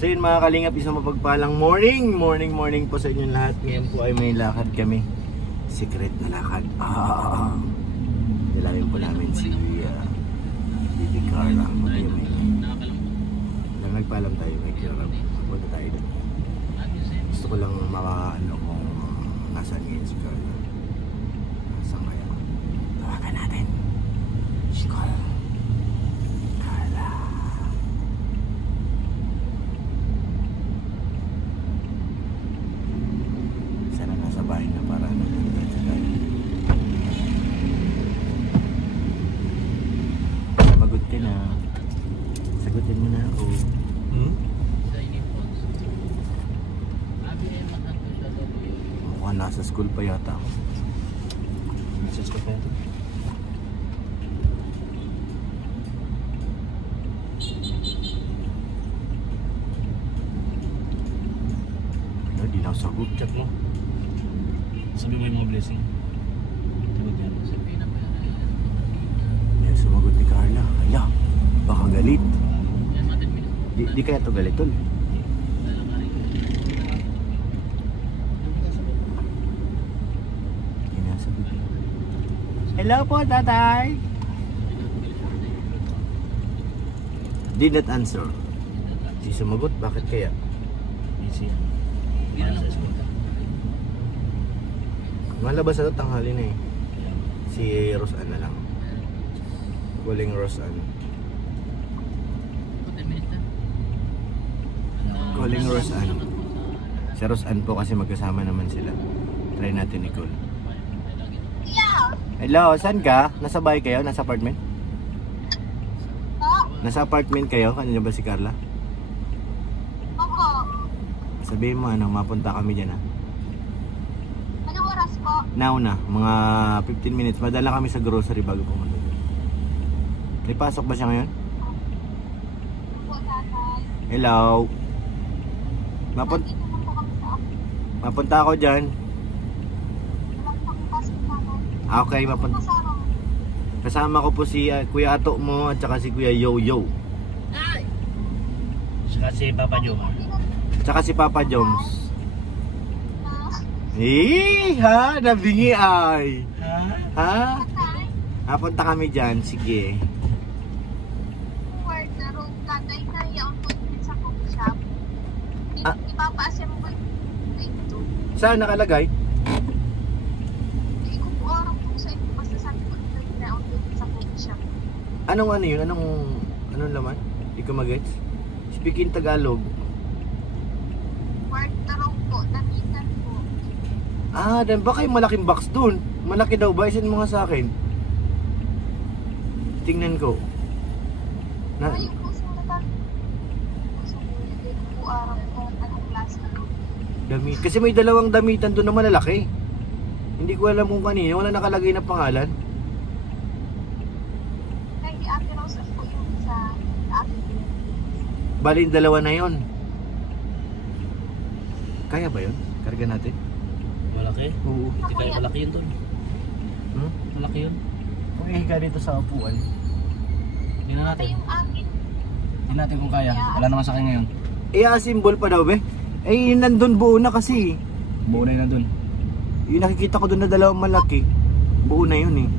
So yun mga kalingap, isang mapagpalang morning po sa inyong lahat. Ngayon po ay may lakad kami. Secret na lakad. Dalayan po namin si Bibi Carla. Nagpaalam tayo kay Carla. Punta tayo doon. Gusto ko lang makaano kung nasaan ngayon si Carla. Nasaan kaya? Tawagan natin. Si Carla. Sana nasa bahay na para Magot ka na. Sagutin mo na ako. Mukhang nasa school pa yata ako. Nasa school pa yata. Ano, di na ako sagot. Chat mo. Sabi mo yung mga blessing. Sagot yan. Yan, sumagot ni Carla. Kaya, baka galit. Di kaya to galit tol. Hello po, tatay. Did not answer. Di sumagot, bakit kaya? Busy. Malabas na ito, tanghali na eh. Si Rosan na lang. Calling Rosan. Calling Rosan. Si Rosan po kasi magkasama naman sila. Try natin i-call. Hello, saan ka? Nasa bahay kayo? Nasa apartment? Nasa apartment kayo? Kanina ba si Carla? Opo. Sabihin mo ano, mapunta kami dyan ha. Anong oras po? Now na, mga 15 minutes. Madala kami sa grocery bago pumunta. May pasok ba siya ngayon? Po, tatay. Hello. Nandito na po kami sa akin. Mapunta ako dyan. Walang pakipasok naman. Okay, mapunta. Kasama mo. Kasama ko po si Kuya Ato mo at saka si Kuya Yo-Yo. Saka si Papa Joe. At saka si Papa Joms. Na, Ha? Nabingi ay. Ha? tatay, Napunta kami dyan, sige. word na room, tatay na yung food sa coffee shop. Ah. Ipapa-assemble na ito. Saan nakalagay? Hindi ko po orang po sa inyo. Basta sabi ko na yung food sa coffee shop. Anong ano yun? Anong laman? Hindi ko mag-gets. Speaking Tagalog. Word na room po, namitan po. Dan ba kayo malaking box dun? Malaki daw ba? Isin mo nga sa akin. Tingnan ko. Na, Ay, yung puso na ba? Puso ko, hindi ko po orang po anong klase na room. damit. Kasi may dalawang damitan doon na malalaki. Hindi ko alam kung kanino. Wala nakalagay na pangalan. Kaya di Ate Rose po yung sa akin. Bali, yung dalawa na yon. Kaya ba yun? Karga natin? Malaki? Oo. Hindi kaya malaki yun doon. Malaki yun. Kung ihiga dito sa upuan. Tingnan Ito natin. yung akin. Tingnan natin kung kaya. Wala naman sa akin ngayon. Symbol pa daw be? Eh, yun nandun buo na kasi. Buo na yun nandun. Yung nakikita ko doon na dalawang malaki. Buo na yun eh.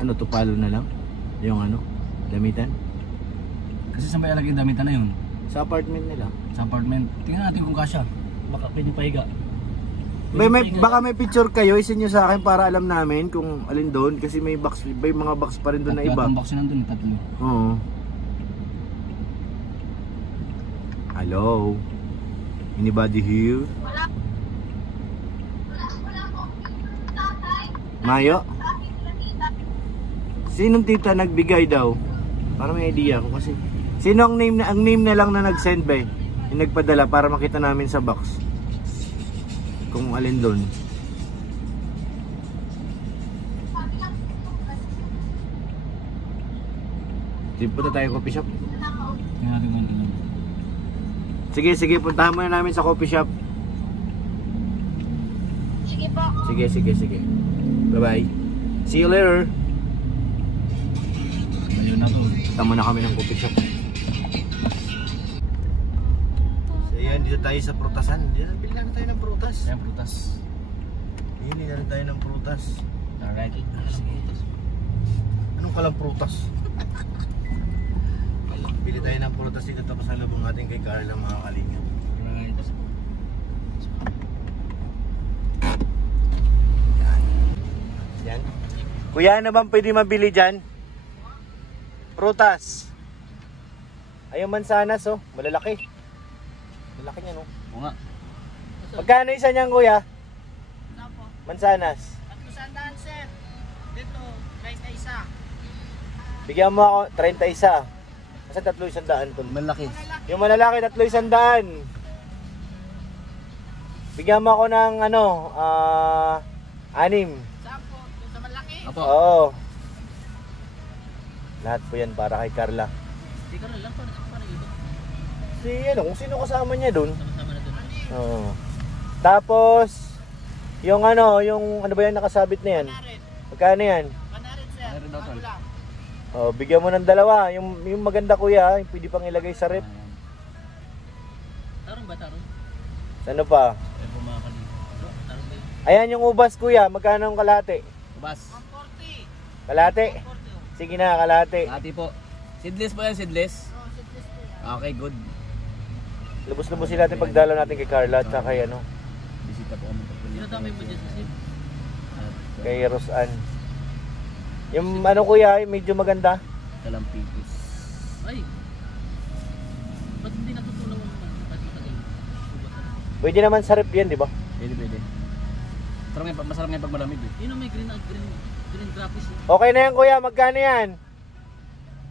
Ano to, palo na lang? Yung ano, damitan? Kasi saan ba ilagay yung damitan na yun? Sa apartment nila. Sa apartment. Tingnan natin kung kasya. Baka pwede pahiga. Baka may picture kayo, isin nyo sa akin para alam namin kung alin doon. Kasi may mga box pa rin doon na iba. Tatlong box na nandun, tatlo. Oo. Hello? Anybody here? Wala. Wala po. Tatay. Mayo? Sa akin lang tita. Sinong tita nagbigay daw? Para may idea ako kasi. Sino ang name na lang na nag-send ba? Yung nagpadala para makita namin sa box. Kung alin doon. Punta tayo coffee shop. Tingnan natin kung ano. Sige, puntahan muna namin sa coffee shop. Sige po. Sige. Bye bye. See you later. Punta muna kami ng coffee shop. So yan, dito tayo sa prutasan. Bili lang tayo ng prutas. Ayan, prutas. Bili lang tayo ng prutas. Alright. Anong kalang prutas? Bili tayo ng prutas dito tapos halubong natin kay Carla mga kalingap. Alright. Yan. Kuya, ano bang pwede mabili dyan? Prutas. Ayun mansanas oh, malalaki. Malaki niya no. Oo nga. Magkano isa niyan kuya? Mansanas. 300 sir. Dito, 31. Bigyan mo ako 31. Kasi 300 to. Malaki. Yung malalaki 300. Bigyan mo ako ng ano, 6. Sampo, sa malaki. Apo. Oo. Lahat po yan para kay Carla. Hindi ka lang para ito. Si ano, kung sino kasama niya doon. Sama na doon. Oo. Tapos, yung ano ba yan nakasabit na yan? Panarin. Magkano yan? Panarin sir. Panarin daw, tol. Bago lang. Oh, bigyan mo ng 2. Yung maganda kuya, yung pwede pang ilagay sa rep. Tarong ba tarong? Ano pa? Ayan po mga kalingap. Tarong ba yun? Ayan yung ubas kuya, magkano ang kalate? Ubas. 140. Kalate? 140 oh. Sige na, kalate. Ati po. Seedless po yan, seedless. Oh, seedless po yan. Okay, good. Lubos-lubosin natin pagdalaw natin kay Carla at kay ano, Bisita po kami. Dinadami mo dyan sa seed. kay Rosan. Yung ano kuya, medyo maganda. Kalampigis. Ay. Ba't hindi natutulaw ang kahit matagal? Pwede naman sa rep yan, di ba? Pwede, pwede. Masarap nga pag malamig eh. Yun ang may green graphis. Okay na yan kuya, magkano yan?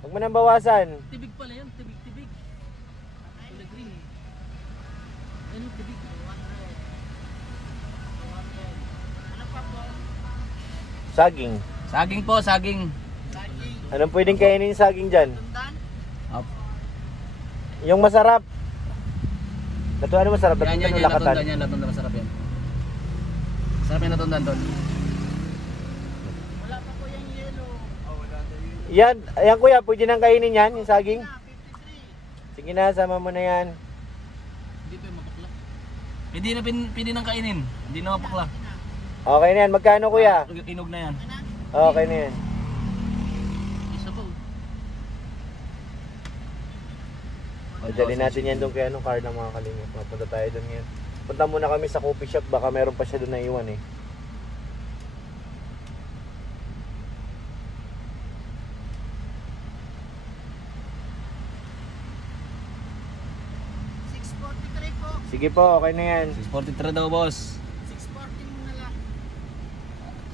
Huwag mo nang bawasan. Tibig pala yan, tibig. Kulay green eh. Ano tibig? 100. Ano pa po? Saging. Saging po, saging. Saging. Anong pwedeng kainin yung saging dyan? Tundan? Up. Yung masarap. Ito ano masarap? Yan, Natundan yan, o yan. lakatan? Natundan yan, natundan. Masarap yan. Masarap yan natundan doon. Wala pa po yung yellow. Yan kuya, pwede nang kainin yan, yung saging? 53. Sige na, sama mo na yan. Hindi pa yung mapakla. Pwede nang kainin. Hindi na mapakla. Okay na yan, magkano kuya? Inog na yan. Okay na yan. Isa po. Madali natin yan doon kay anong car ng mga kalingap. Mapunta tayo doon ngayon. Punta muna kami sa coffee shop, baka meron pa siya doon na iwan eh. Sige po, okay na yan. 643 daw, boss. 640 muna lang.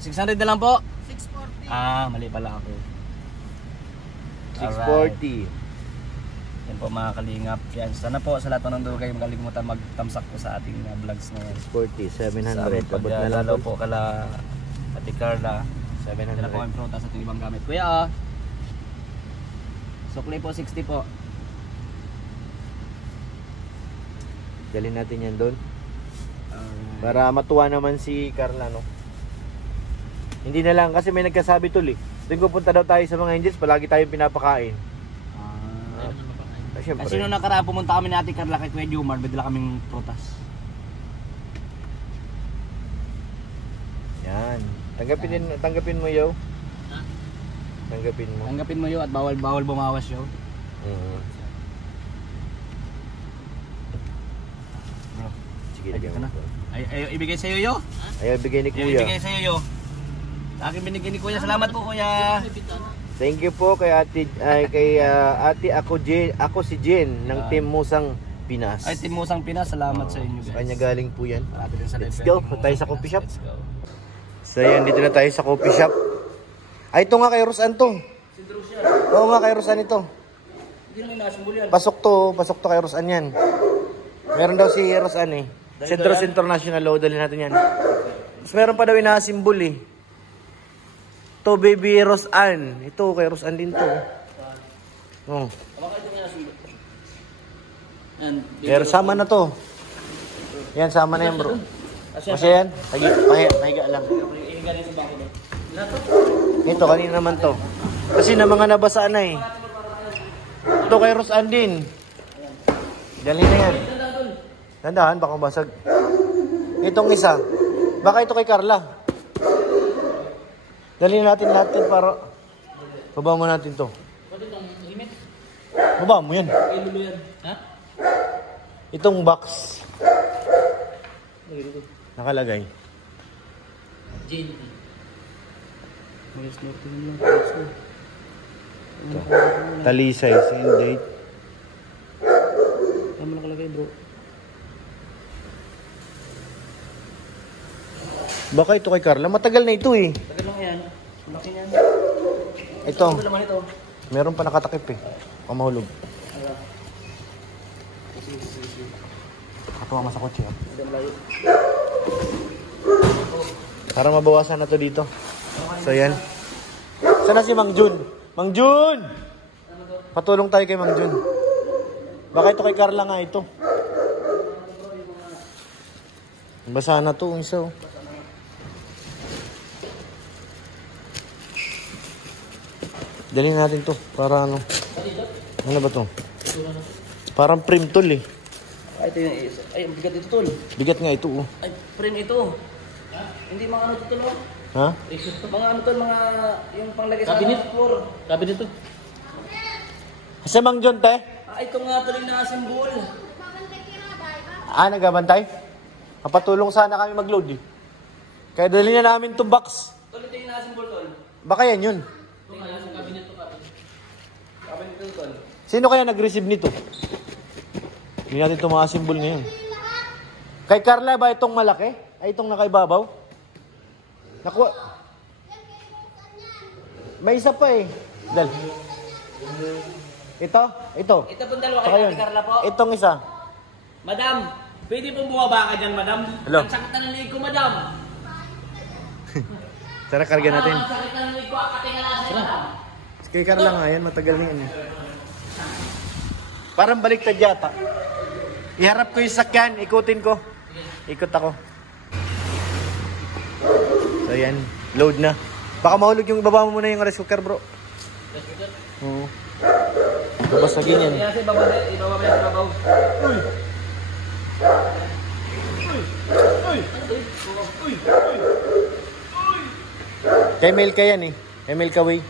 600 na lang po. 640. Ah, mali pala ako. 640. Yan po mga kalingap. Yan, sana po sa lahat ng nandun kayo magkalimutan mag-thumbs up po sa ating vlogs ngayon. 640, 700. Abot na lang Lalo po kala Ate Carla. Dala po 700. kami prutas at ibang gamit. Kuya, sukli po 60 po. Dalhin natin yan doon. Para matuwa naman si Carla, no? Hindi na lang kasi may nagkasabi tol eh. Doon pupunta daw tayo sa mga angels, palagi tayong pinapakain. Siyempre. Kasi nung nakaraan pumunta kami ni Ate Carla kay Kuya Jumar, may dala kaming prutas. Yan. Tanggapin mo yo. Tanggapin mo. Tanggapin mo yun at bawal bumawas yun. Sige, lagyan mo. Ayaw ibigay sa iyo yo. Ayaw bigay ni Ayaw Kuya. ibigay sa iyo yo. Sa akin binigay ni Kuya. Salamat po Kuya. Thank you po kay Ate ako si Jen ng Team Musang Pinas. Ay Timusang Pinas, salamat sa inyo Sa guys. kanya galing po yan. Marami din sa Let's live. go. Punta tayo sa coffee shop. So yan, dito na tayo sa coffee shop. Ay, ito nga kay Rosan to. Oo nga kay Rosan ito. Pasok to kay Rosan yan. Meron daw si Rosan eh. Cedros International Law, dalhin natin yan. Tapos meron pa daw inasimbol eh. Ito baby Rosan. Ito kay Rosan din to. Oh. Pero sama na to. Yan, sama na yan bro. Kasi yan, pahiga lang. Ito, kanina naman to. Kasi na mga nabasa na eh. Ito kay Ros Andin. Dali na yan. Tandaan, baka basag. Itong isa. Baka ito kay Carla. Dali natin lahat yan para... Baba mo natin to. Baba mo yan. Ha? Itong box. Nakalagay. Jane. May snorting lang. Ito. Talisay, sale date. Ano nakalagay bro? Baka ito kay Carla. Matagal na ito eh. Tagal lang yan. Laki niyan. Ito. Ano naman ito? Meron pa nakatakip eh. Pamahulog. Katuwa sa kotse. Para mabawasan na to dito. So yan. Sana si Mang Jun? Mang Jun! Patulong tayo kay Mang Jun. Baka ito kay Carla nga ito. Basa na to. Isa oh. Dali natin to. Para ano. Ano ba to? Parang prim tool eh. Ay, ito yung isa. Ay, ang bigat ito tol. Bigat nga ito oh. Ay, frame ito. Hindi mga ano ito tol. Oh. Ha? Mga ano tol, mga yung panglagay sa Cabinet? floor. Cabinet to. Sa Mang Jun te? Ah, ito nga tol yung nakasymbol. Ah, nagbabantay? Kapatulong sana kami mag-load eh. Kaya dali na namin itong box. Tol, ito yung nakasymbol tol. Baka yan yun. Cabinet ito tol. Sino kaya nag-receive nito? Hindi natin itong mga symbol ngayon. Kay Carla ba itong malaki? Ay itong nakaibabaw? Nakuha. May isa pa eh. Dal. Ito? Ito. Ito pong dalawa Saka kay yun. Ate Carla po. Itong isa. Madam, pwede pong bumaba ka dyan, madam? Hello. Ang sakit na ng liig ko, madam. Tara, karga natin. Ang sakit na ng liig ko, akatingala sa madam. Kay Carla nga yan, matagal na yan eh. Parang baliktad yata. Iharap ko yung sakyan, ikutin ko. Ikot ako. So yan, load na. Baka mahulog yung ibaba mo muna yung rice cooker bro. Oo. Labas na ganyan. Yan si Babaw, ibaba na si Babaw. Kay Melka yan eh. Kay Melka Way.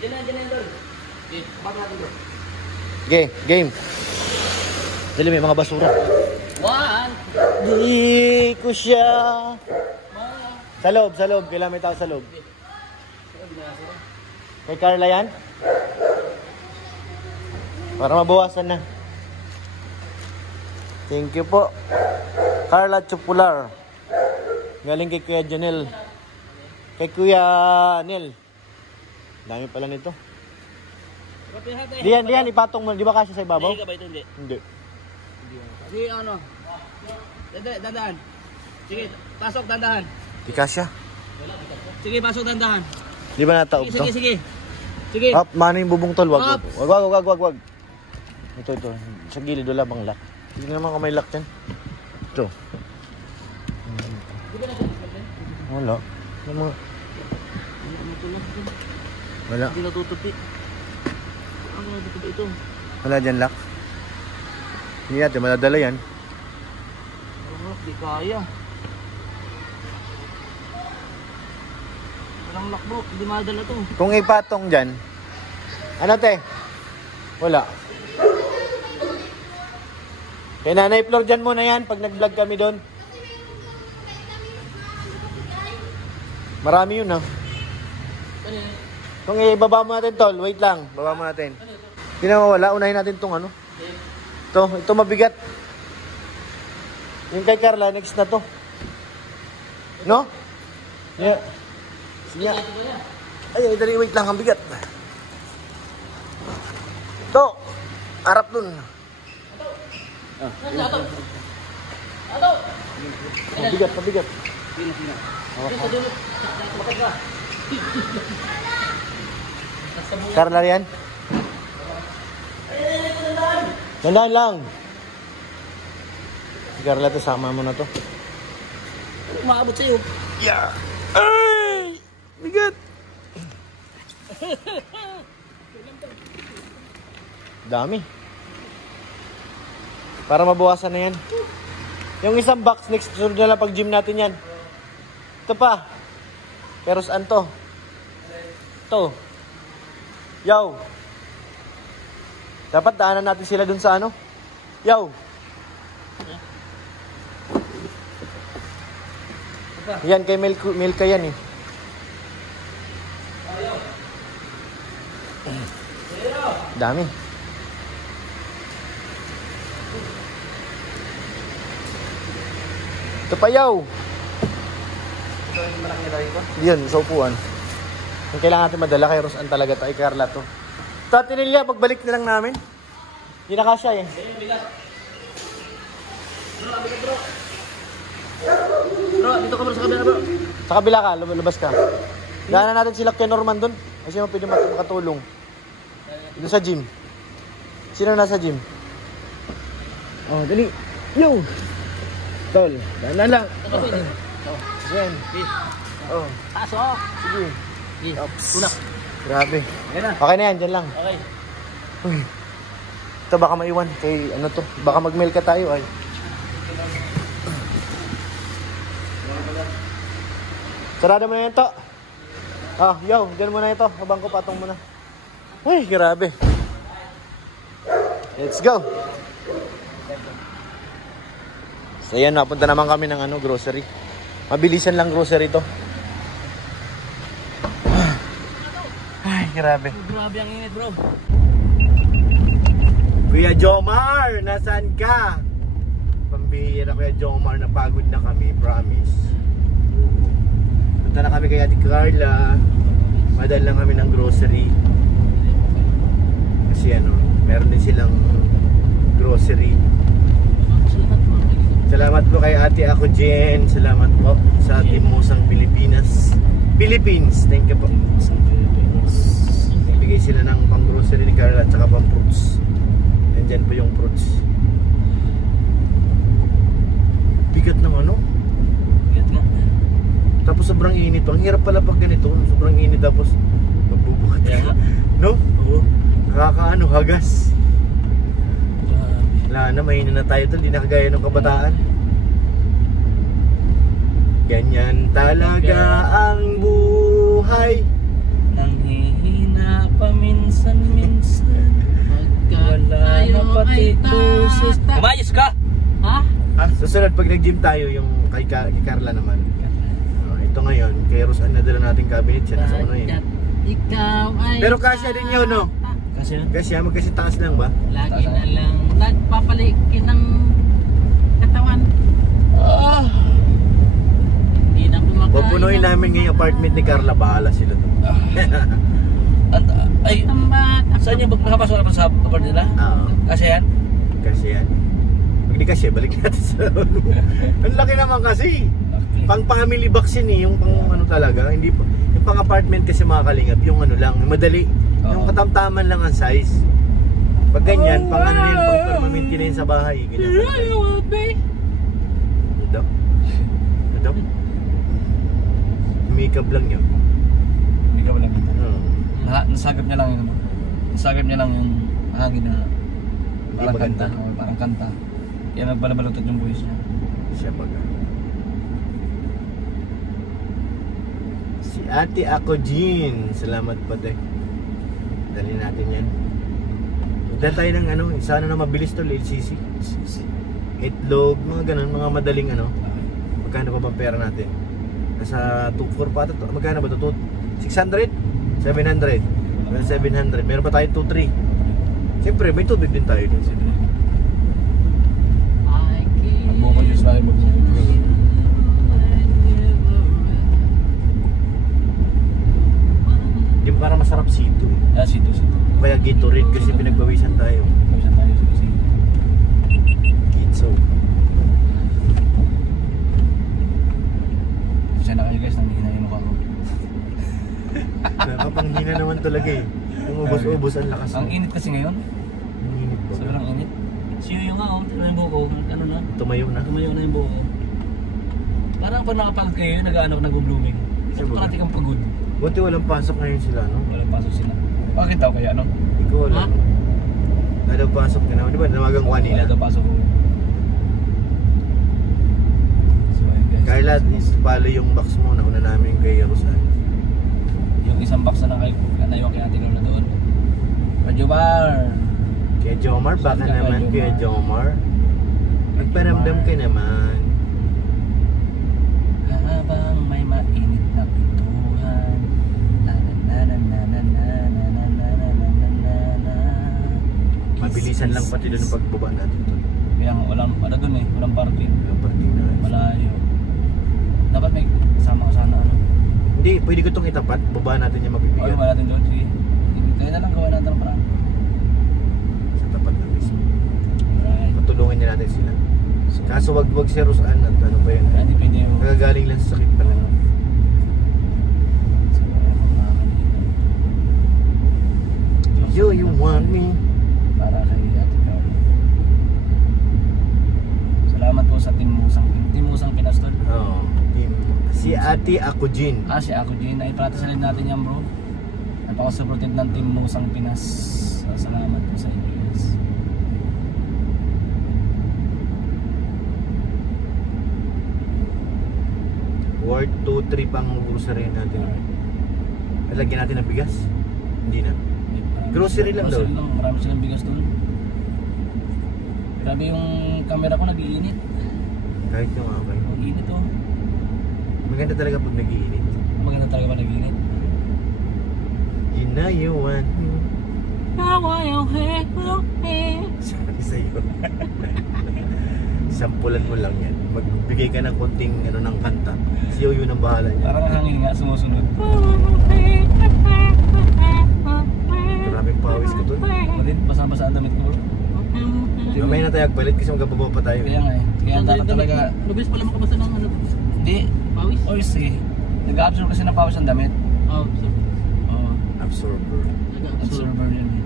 Diyan na, Dol. Baka natin bro. Game. Dali may mga basura. One. Di ko siya. Sa loob. Kailan may tao sa loob. Kay Carla yan? Para mabawasan na. Thank you po. Carla Chupular. Galing kay Kuya Janel. Kay Kuya Nel. Dami pala nito. Diyan, ipatong mo. Di ba kasi sa ibabaw? Hindi ka ba ito? Hindi. Hindi. Sige, ano? Dandahan. Sige, pasok, dandahan. Di kasya. Sige, pasok, dandahan. Di ba nataob to? Sige. Up, mano yung bubong tol? Wag. Up. Wag. Ito. Sa gilid, wala bang lock? Hindi naman kung may lock dyan. Ito. Wala. Wala. Hindi natutupi. Ano natutupi ito? Wala dyan lock. Hindi natin maladala yan. Hindi kaya. Walang lock bro, hindi madala to. Kung ipatong dyan, ano te? Wala. Kay Nanay Flor dyan muna yan pag nag-vlog kami doon. Marami yun ha. Kung ibaba mo natin tol, wait lang. Baba mo natin. Hindi na mawala. Unahin natin itong ano. Ito mabigat. Yung kay Carla, next na to. No? Yeah. Sige. Ay, dali, wait lang. Ang bigat. Ito. Harap dun. Mabigat. Carla yan? Dandahan lang. Si Carla to, sama mo na to. Maabot sa'yo. Yeah. Ay! Bigat. Dami. Para mabawasan na yan. Yung isang box, next sunod na lang pag gym natin yan. Ito pa. Pero saan to? Ito. Yaw. Dapat daanan natin sila dun sa ano? Yaw. Yan, kay Milka yan eh. Dami. Ito pa yaw. Ito yung malaki nila ito? Yan, sa upuan. Yung kailangan natin madala kay Rosan talaga ito, kay Carla to. Ito, Tinilya, pagbalik na lang namin. Hindi na kasya eh. Bro, dito ka bro sa kabila bro. Sa kabila ka, lumabas ka. Daanan natin sila kay Norman doon. Kasi mo pwede makatulong. Dito sa gym. Sino nasa gym? Oh, dali. Yo! Tol, daanan lang. Yan. Oh, Pasok. sige. Sige. Ops. Tulak. Grabe. Ayan na. Okay na yan, dyan lang. Okay. Uy. Ito baka maiwan kay ano to. Baka mag-mail ka tayo ay. Sarado mo na yan to. Ah, yo, dyan muna ito. Habang ko patong muna. Uy, grabe. Let's go. So yan, napunta naman kami ng ano, grocery. Mabilisan lang grocery to. Ay, grabe. Grabe ang init bro. Kuya Jomar, nasaan ka? Pambihira Kuya Jomar, napagod na kami, promise. Punta na kami kay Ate Carla. Madal lang kami ng grocery. Kasi ano, meron din silang grocery. Salamat po kay Ate Ako Jen. Salamat po sa Team Musang Pilipinas. Philippines, thank you po. Bigay sila ng pang grocery ni Carla at saka pang fruits. Nandyan po yung fruits. Bigat ng ano? Bigat nga. Tapos sobrang init. Ang hirap pala pag ganito. Sobrang init tapos magbubuhat ka. No? Oo. Nakakaano, hagas. Wala na, mahina na tayo doon. Hindi na kagaya ng kabataan. Ganyan talaga ang buhay. Nanghihina paminsan-minsan. Wala na pati pusos. Umayos ka! Ha? Susunod pag nag-gym tayo, yung kay Carla naman. Ito ngayon, kay Rosan nadala natin cabinet siya. Nasa uno yun. Ikaw ay Pero kasya din yun, no? Kasi Kasya, magkasi taas lang ba? lagi na lang nagpapalikin ng katawan. Hindi na kumakain. Pupunuin namin ngayong apartment ni Carla. Bahala sila doon. ay, saan yung nakapasok na sa kapag nila? Oo. Kasi yan? Kasi yan. Pag di kasi, balik natin sa ano. Ang laki naman kasi. Pang family vaccine eh, yung pang ano talaga. Hindi pa. Yung pang apartment kasi mga kalingap, yung ano lang, madali. Yung katamtaman lang ang size. Pag ganyan, pang ano yun, pang permanente na yun sa bahay. Ganyan talaga. Ito. Ito. Makeup lang yun. Hindi ka ba lang kita? Oo. Nasagap niya lang yung nasagap niya lang yung hangin na parang maganda. kanta. Parang kanta. Kaya nagbalabalutod yung buhis niya. Siya baga. Si Ate Ako Jean. Salamat po de. Dali natin yan. Dali tayo ng ano, isa na mabilis to, LCC. Itlog, mga ganun, mga madaling ano. Magkano pa bang pera natin? Nasa 2.4 pa ito. Magkano ba ito? 600? 700? 700. Meron pa tayo 2.3. Siyempre, may tubig din tayo dun. Bukod yung slime mo. Di para masarap sito. Ah, sito. Kaya Gatorade kasi pinagbawisan tayo. Pawisan tayo sa kasi. Gitso. Kasi na kayo guys, nanghihina yung mukha ko. Nakapanghina naman talaga eh. Yung ubos-ubos ang lakas. Ang init kasi ngayon. Ang init ba? Sobrang init. Siyo yung nga, tignan yung buko. Ano na? Tumayo na. Tumayo na yung buko. Parang pag nakapagod kayo, nag-ano, nag-blooming. Ito Sabi parati kang pagod. Buti walang pasok ngayon sila, no? Walang pasok sila. Bakit daw kaya, ano? Ikaw wala. Ha? pasok ka naman. Di ba? Namagang ko kanina. Ito, pasok ko. So, ayun guys. Carla, is follow yung box mo. Nauna namin kay Rosan. Yung isang box na naiwan kay Ate Lola doon. Radyo Bar! Kaya Jomar, baka Saan ka, naman Jomar? kaya Jomar. Magparamdam ka naman. Habang may mainit na pintuhan. Mabilisan lang pati doon ang pagbaba natin to. Kaya nga, walang doon eh, walang parking. Yung parting na. Malayo. Dapat may kasama ka sana ano. Hindi, pwede ko itong itapat. Baba natin yung Ay, mabibigyan. wala natin doon. Sige. Kaya na lang gawa natin ang parang. Sa tapat na mismo. Alright. Patulungan niya natin sila. Kaso wag si Rosan at ano pa yun. Kaya di pwede yung... Nagagaling lang sa sakit pa lang. You want me? Para kay Ate Carla. Salamat po sa Team Musang Pinas tol. Oo. Si Ate Akujin. Si ako Jane, ay pratasalin natin yan bro. Napaka-supportive ng Team Musang Pinas. Salamat po sa inyo guys. Ward 2-3 pang grocery natin. Lagyan natin ng bigas? Hindi na. Grocery lang daw. Marami silang bigas doon. Grabe yung camera ko nag-iinit. Kahit yung okay. Ang init oh. Maganda talaga pag nag-iinit. Maganda talaga pa nag-iinit. You know you want me. Sabi sa'yo. Sampulan mo lang yan. Magbigay ka ng konting ng kanta. Si Yoyo nang bahala niya. Parang hangin nga sumusunod. Maraming pawis ko dun. Malit, basa-basa ang damit ko bro. Di ba may natayag palit kasi magkababa pa tayo. Kaya nga eh. Kaya dapat talaga... Mabilis pala makabasa ng ano. Hindi. Pawis? Oils eh. Nag-absorb kasi ng pawis ang damit. Oh, sorry. Oo. Absorber. Nag-absorb. Absorber yun eh.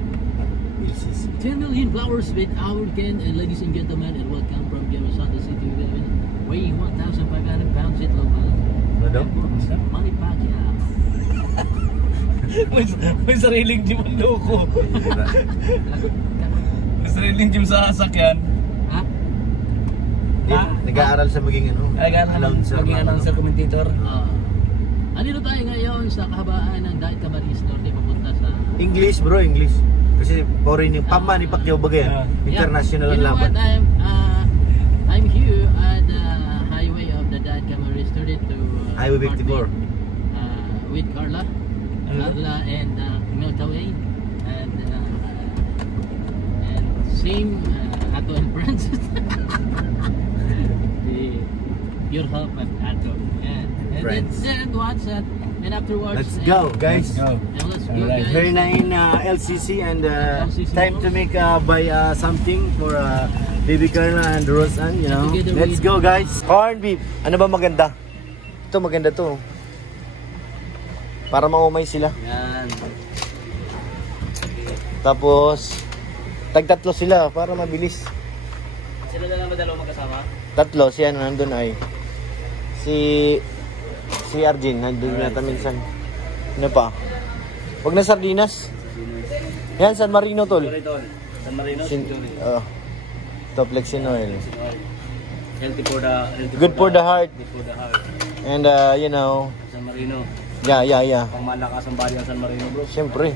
LCC. 10 million flowers with our weekend, and ladies and gentlemen, and welcome from Gamasanta City, weighing 1,500 pounds at local. Ano daw? Money Pacquiao. May sariling gym ang loko. May sariling gym sa sasakyan. Ha? Nag-aaral sa maging announcer. Maging announcer, commentator. Andito tayo ngayon sa kahabaan ng Dait Camarines Norte papunta sa... English bro, English. Kasi foreign yung Pama ni Pacquiao ba yan? International ang You know laban. what? I'm here at the highway of the Dait Camarines Norte to... Highway 54. With Carla and Miltaway and same Ato and Francis. Your help at Ato and Friends. then what's that? And afterwards, Let's go guys. Let's go. And let's go, Alright. guys. Here na in LCC and LCC time to make buy something for Baby Carla and Rosan, you know. Together Let's with- go guys. Corn beef. Ano ba maganda? Ito maganda to. Para maumay sila. Yan. Tapos tag-tatlo sila para mabilis. Sila na lang ba dalawa magkasama? Tatlo, siya nandun ay si Arjun, nandun yata minsan. Ano pa? Huwag na sardinas. Yan, San Marino tol. Sorry tol. San Marino, Sin Century. Toplexin oil. Healthy for the... Good for the heart. Good for the heart. And you know, San Marino. yeah. Pang malakas ang bali ng San Marino bro. Siyempre.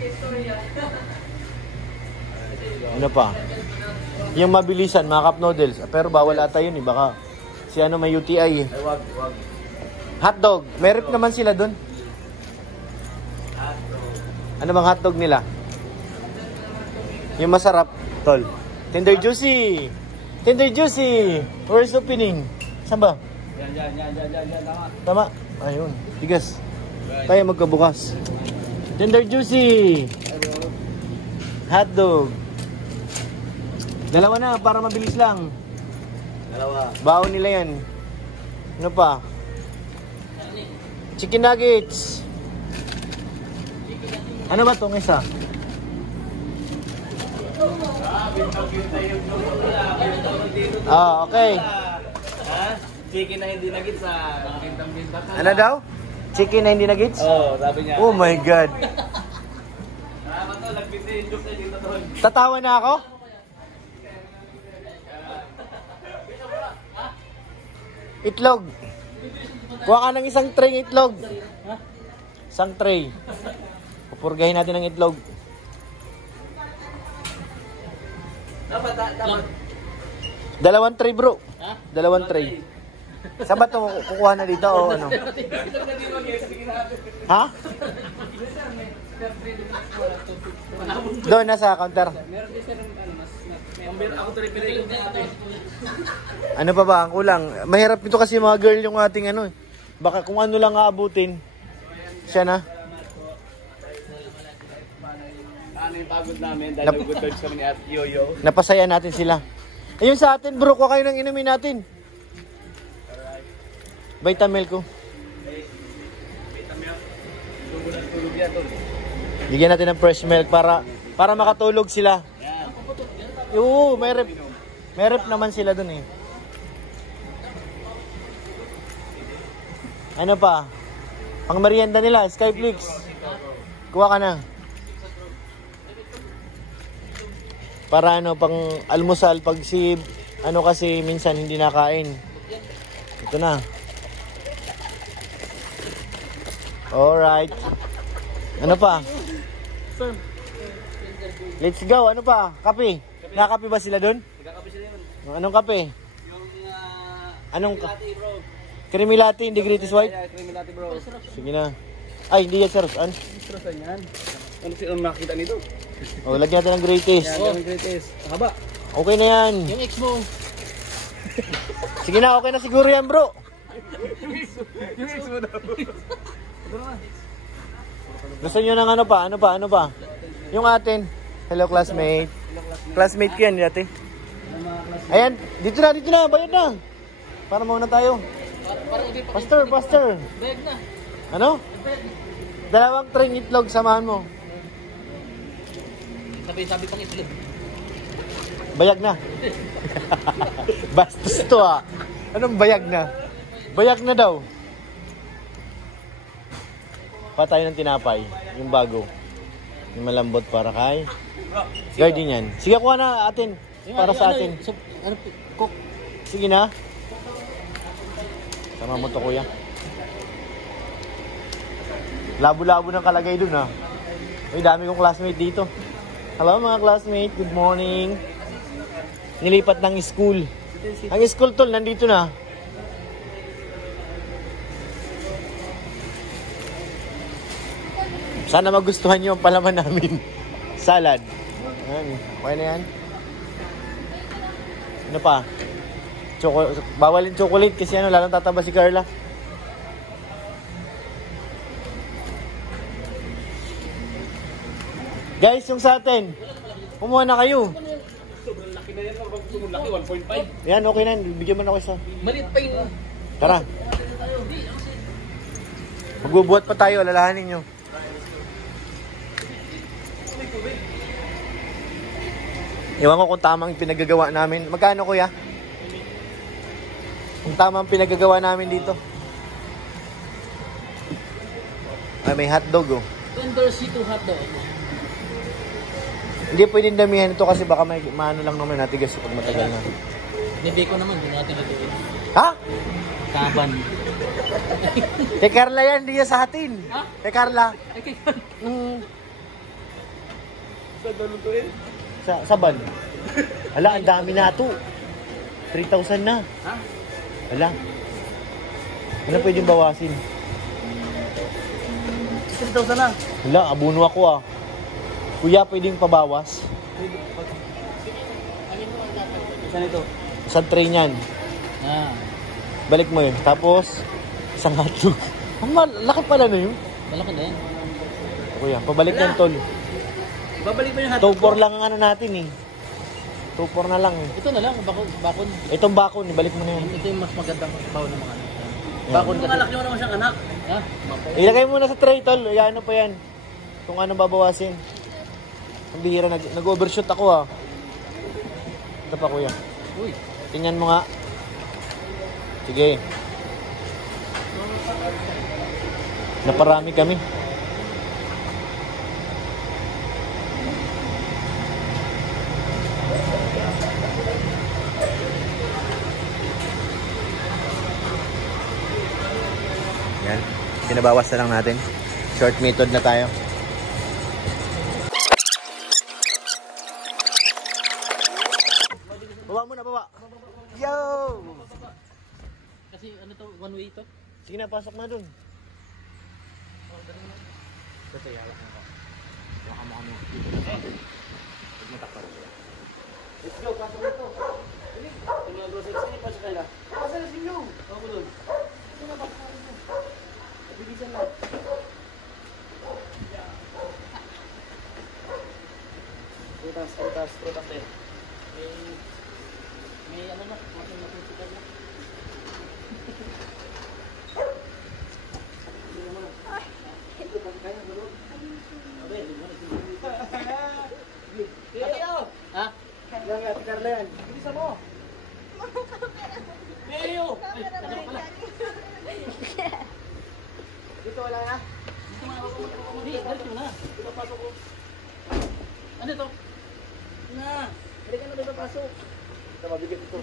Ano pa? Yung mabilisan, mga cup noodles. Pero bawal ata yun eh. Baka si ano may UTI eh. Ay wag. Hotdog. Meron naman sila dun. Ano bang hotdog nila? Yung masarap, tol. Tender Juicy. Tender Juicy. Where's opening? Saan ba? Yan. Tama. Tama. Ayun. Tigas. Tayo magkabukas. Tender Juicy. Hotdog. Dalawa na para mabilis lang. Dalawa. Baon nila yan. Ano pa? Chicken nuggets. Ano ba itong isa? Okay. Chicken na hindi nagits sa bintang-binta ka. Ano daw? Chicken na hindi nuggets? Sabi niya. Oh my God. Salamat to, nagbinta yung joke na dito tol. Tatawa na ako? Itlog. Kuha ka ng isang tray itlog. Isang tray. Pupurgahin natin ng itlog. Dalawang tray bro. Dalawang tray. Saan ba ito kukuha na dito o ano? Ha? Doon nasa counter. Ano pa ba ang kulang? Mahirap ito kasi mga girl yung ating ano eh. Baka kung ano lang aabutin. Siya na. Ano yung pagod namin dahil good vibes kami ni At Yoyo. Napasaya natin sila. Ayun sa atin bro, kuha kayo ng inumin natin. Vitamil ko. Bigyan natin ng fresh milk para makatulog sila. Oo, may rep naman sila dun eh. Ano pa? Pang merienda nila, Skyflix. Kuha ka na. Para ano, pang almusal pag si ano kasi minsan hindi nakain. Ito na. Alright. Ano pa? Let's go. Ano pa? Kape. Nakakape ba sila dun? Nagkakape sila yun. Anong kape? Yung Anong latte bro. creamy latte, hindi greatest white? Creamy latte bro. Sige na. Ay, hindi yan sir. Ano? Saan yan? Ano nakita nito? Oh, lagyan natin ng greatest. Yan, yung greatest. Haba. Okay na yan. Yung ex mo. Sige na, okay na siguro yan bro. Yung ex mo daw. Gusto nyo ng ano pa? Yung atin. Hello classmate. Classmate ko yan dati. Ayan, dito na, bayad na. Para mauna tayo. Faster. Bag na. Ano? Dalawang tray itlog, samahan mo. Sabi pang itlog. Bayag na. Bastos to ah. Anong bayag na? Bayag na daw. Patay ng tinapay. Yung bago. Yung malambot para kay Guardian yan. Sige, kuha na atin. Para sa atin. Ano, cook. Sige na. Sama mo to kuya. Labo-labo ng kalagay dun ah. Uy, dami kong classmate dito. Hello mga classmate, good morning. Nilipat ng school. Ang school tol, nandito na. Sana magustuhan nyo ang palaman namin. Salad. Ayan, okay na yan. Ano pa? Bawal yung chocolate kasi ano, lalong tataba si Carla. Guys, yung sa atin, kumuha na kayo. Sobrang laki na yan. Sobrang laki, 1.5. Yan, okay na. Bigyan mo na ako isa. Maliit pa yun. Tara. Magbubuhat pa tayo, alalahanin nyo. Iwan ko kung tamang pinagagawa namin. Magkano kuya? Kung tamang pinagagawa namin dito. Ay, may hotdog oh. $10 hotdog. Hindi pwedeng damihan ito kasi baka may maano lang naman natigas pag matagal na. Hindi ko naman, doon natin ito. Ha? Kaban. Kay Carla yan, hindi yan sa atin. Ha? Kay Carla. Ay, kay Sa dalong to eh. Sa ban. Hala, ang dami na ito. 3,000 na. Ha? Hala. Ano pwedeng bawasin? 3,000 na. Hala, abuno ako ah. Kuya, pwedeng pabawas? Saan ito? Sa tray niyan. Ah, Balik mo yun. Tapos, isang hotdog. Laki pala na yun. malaki na yan. Kuya, pabalik ng tol. Babalik mo yung hotdog. 2-4 lang ang ano natin eh. 2-4 na lang eh. Ito na lang, bakon. Itong bakon, balik mo na yun. Ito yung mas magandang baw ng mga anak. Bakon Kung alak nyo naman siyang anak. Ha? Ilagay mo na sa tray tol. Ano pa yan? Kung ano babawasin. Ang bihira, nag-overshoot ako ah. Ito pa kuya. Uy. Tingnan mo nga. Sige. Naparami kami. Pinabawas na lang natin. Short method na tayo. Baba muna, baba. Yo! Kasi ano to, one way to? Sige na, pasok na dun. Kasi yawak na ka. Baka mo kami. Huwag mo takpan. Let's go, pasok na to. Dali. Yung mga groceries, saan yung pasok ka na? Pasok na sinyo. Ako doon. Ito na, pasok na ito. Bilisan lang. Prutas eh. May ano na, may natutukan na. Ha? Yan nga, si Carla yan. Bilisan mo. Mayo! Dito wala na. Hindi, dito na. Dito pasok ko. Ano to? Na! Halika na dito pasok. Ito, mabigyan ito.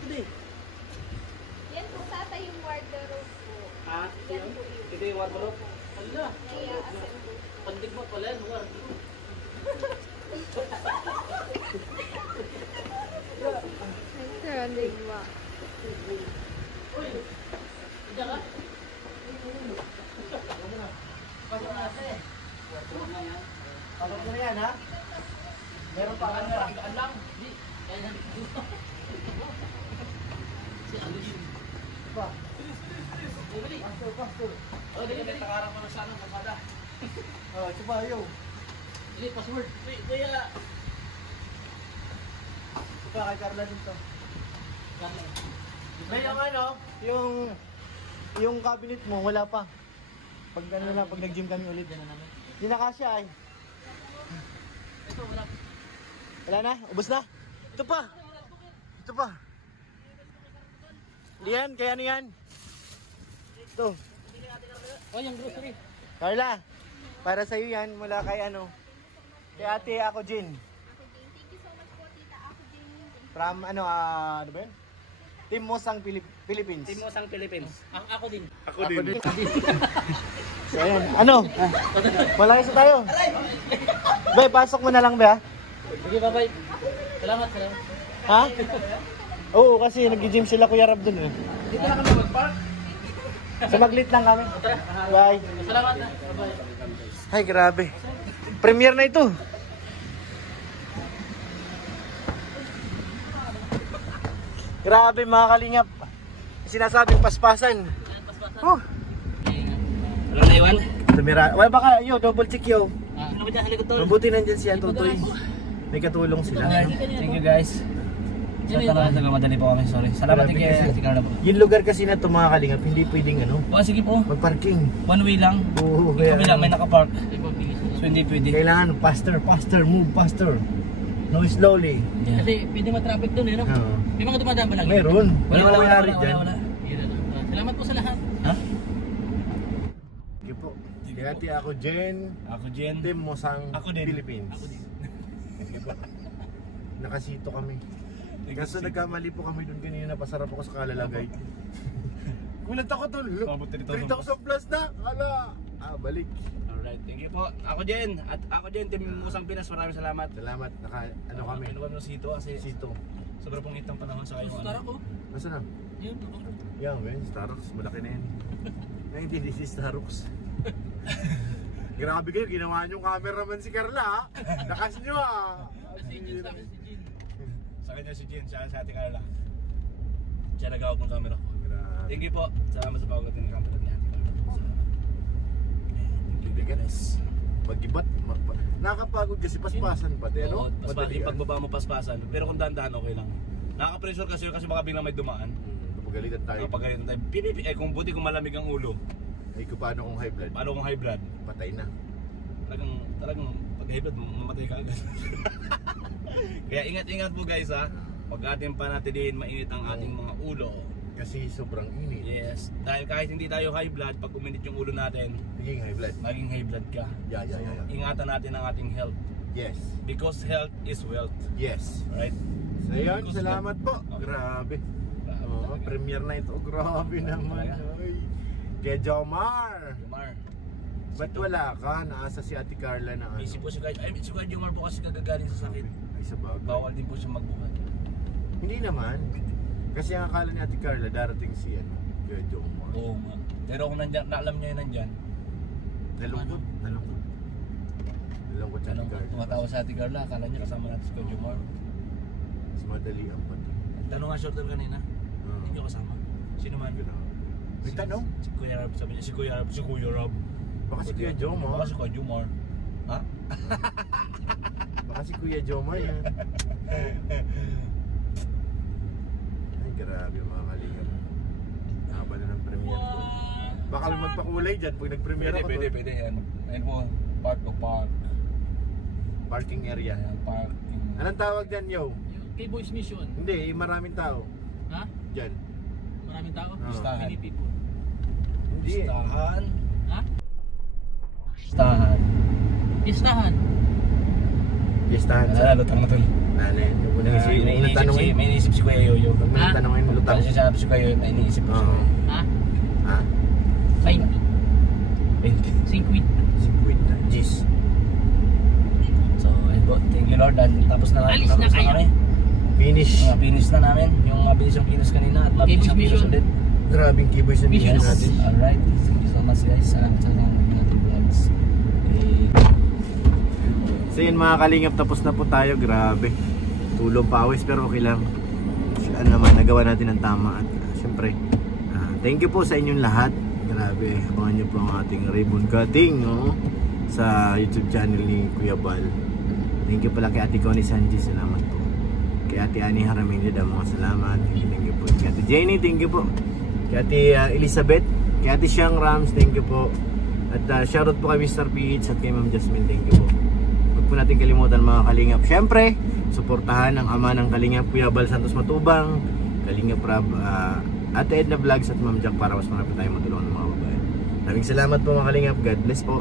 Yan po tata yung wardrobe po. Ha? Yan po yun. Ito yung wardrobe. Hala! Kaya assemble. Pandigma pala yan, wardrobe. Trending ba? Uy! Diyan ka? Pasok na natin. Wardrobe na yan. Pasok na yan, ha? Meron pa ano? Ang lang. Di. Kaya na dito. Si Alice. Ba? Bumili. Pastor. Oh, dali, dali. Takaran ko na sana ng kasada. Oh, sumayo. Dali, password. Uy, kaya. Ito kay Carla dito. Kami. May yung ano, yung cabinet mo, wala pa. Pag ano na, pag nag-gym kami ulit. Diyan na namin. Hindi na kasya ay. Ito, wala. Wala na? Ubus na? Ito pa. Ito pa. Yan, kaya ano yan? Ito. Oh, yung grocery. Carla, para sa'yo yan, mula kay ano. Kay ate ako, Jin. Ako din. Thank you so much po, tita. Ako din. From ano, ano ba yun? Team Mosang Philippines. Team Mosang Philippines. Ako din. Ako din. So, ayan. Ano? Malayos na tayo. Bay, pasok mo na lang ba? Sige, bye-bye. Salamat, salamat. Ha? Oo, kasi nag-gym sila Kuya Rab dun eh. Dito na kami mag-park. So maglit lang kami. Bye. Salamat na. Bye-bye. Ay, grabe. Premiere na ito. Grabe mga kalingap. Sinasabing paspasan. Oh. Ano na iwan? Tumira. Well, baka yo, double check yo. Ano ba dyan? Halikot to. Mabuti nandyan siya, Tutoy. May katulong sila. Thank you guys. Sa madali po kami, sorry. Salamat Grabe kay kasi. Ate Carla po. Yung lugar kasi na ito mga kalingap, hindi pwedeng ano, Oh, sige po. mag-parking. One way lang. Oo, Yung kabila may nakapark. Mabilis na. So hindi pwede. kailangan faster, move faster. No slowly. Yeah. Kasi pwede ma-traffic doon eh, no? Oo. May mga dumadaan ba lang? Meron. Wala, wala, wala, nangyayari wala, dyan. wala. Yun na lang. Salamat po sa lahat. Ha? Sige po. Kaya ati ako Jen, Ako Jen. Team Mosang Ako din. Philippines. Ako din. Sige po. Nakasito kami. Kaso nagkamali po kami doon kanina, napasarap ako sa kalalagay. Gulat ako tol. Abot 3,000 3,000 plus na. Ala. Balik. Alright, thank you po. Ako Jen. At ako Jen, Team Musang Pinas. Maraming salamat. Salamat. Ano kami? Ano kami ng sito kasi Sito. sobrang pong itang panahon sa kayo. Tara ko. Nasaan na? Yun. Yeah, man. Starrocks. Malaki na yan. Hindi, this is Starrocks. Grabe kayo. Ginawa nyo cameraman si Carla ha. Lakas nyo ha. Kasi yun sa akin si Jean. Sa kanya si Jen, siya sa ating Carla. Siya nag-out ng camera ko. Grabe. Thank you po. Salamat sa pagkatin ng camera ni ating Carla. Thank you guys. Mag-ibat. Nakakapagod kasi paspasan pati ano? Oo, Madali yung pagbaba mo paspasan. Pero kung dahan-dahan okay lang. Nakaka-pressure kasi baka biglang may dumaan. Napagalitan tayo. Kapag ganyan tayo, kung buti kung malamig ang ulo, Ay kung paano kung high blood? paano kung high blood? Patay na. Talagang pag high blood, mamatay ka agad. Kaya ingat-ingat po guys ha. Pag ating panatilihin, mainit ang ating mga ulo. Kasi sobrang init. Yes. Dahil kahit hindi tayo high blood, pag uminit yung ulo natin, Naging high blood. maging high blood ka. Yeah. Ingatan natin ang ating health. Yes. Because health is wealth. Yes. Right? So yun, salamat po. Okay. Grabe. Premiere na ito. Grabe naman. Talaga? Oy. Kay Jomar. Mar. Ba't wala ka? Naasa si Ate Carla na ano? Busy po si Kuya. Ay, si Kuya Jomar po kasi kagagaling sa sakit. Ay, sa bagay. Bawal din po siya magbuhat. Hindi naman. Kasi ang akala ni Ate Carla, darating si ano, Kuya Jomar. Oo nga. Pero kung nandyan, alam niya yun nandyan. Nalungkot. Nalungkot si Ate Anong Carla. tumatawa sa ating Carla, akala niya kasama natin si Kuya Jomar. Mas madali ang pati. Tanong nga shorter kanina, hindi niyo kasama. Sino man? May tanong? Si Kuya Rab, sabi niya si Kuya Rab, si Kuya Rab. Baka si Kuya Jomar. Baka si Kuya Jomar. Ha? Baka si Kuya Jomar yan. Ay, grabe mga kalingap. Haba na ng premiere ko. Baka magpakulay dyan pag nag-premiere ako. Pwede. Ayun po, park to park. Parking area. Ayan, parking. Anong tawag dyan, yo? Kay Boys Mission. Hindi, maraming tao. Ha? Dyan. Maraming tao? Oo. Many people. Hindi. Pistahan. Ha? Pistahan. Pistahan. Pistahan Ano, lutang na to. Ano yun? Yung unang isip, yung unang tanongin. May iniisip si Kuya Yoyo. Pag may Ha? tanongin, lutang. Kasi sabi si Kuya Yoyo, may iniisip ko si Oo. Kuya. Ha? Ha? 20. 50. Si Quinta. Jeez. So, ayun po. Thank you Lord. Dahil tapos na Alis na kayo. kami. Finish. Finish na namin. Yung mabilis yung kilos kanina at mabilis yung kilos Mission. ulit. Grabing kiboy sa mission Missions. natin. Alright. Thank you so much guys. Salamat sa mga natin vlogs. So yun mga kalingap, tapos na po tayo. Grabe. Tulong pawis pero okay lang. Ano naman, nagawa natin ang tama. At syempre, thank you po sa inyong lahat. Grabe, abangan nyo po ang ating ribbon cutting, no? Sa YouTube channel ni Kuya Bal. Thank you pala kay Ate Connie Sanji, salamat po. Kay Ate Ani Haramilya, mga salamat. Thank you po. Kay Ate Jenny, thank you po. Kay Ate Elizabeth, kay Ate Siang Rams, thank you po. At shoutout po kay Mr. PH at kay Ma'am Jasmine, thank you po. Huwag po natin kalimutan mga kalingap. Siyempre, suportahan ang ama ng kalingap, Kuya Bal Santos Matubang, Kalingap Rab, Ate Edna Vlogs at Ma'am Jack para mas marami tayong matulungan ng mga babae. Maraming salamat po mga kalingap. God bless po.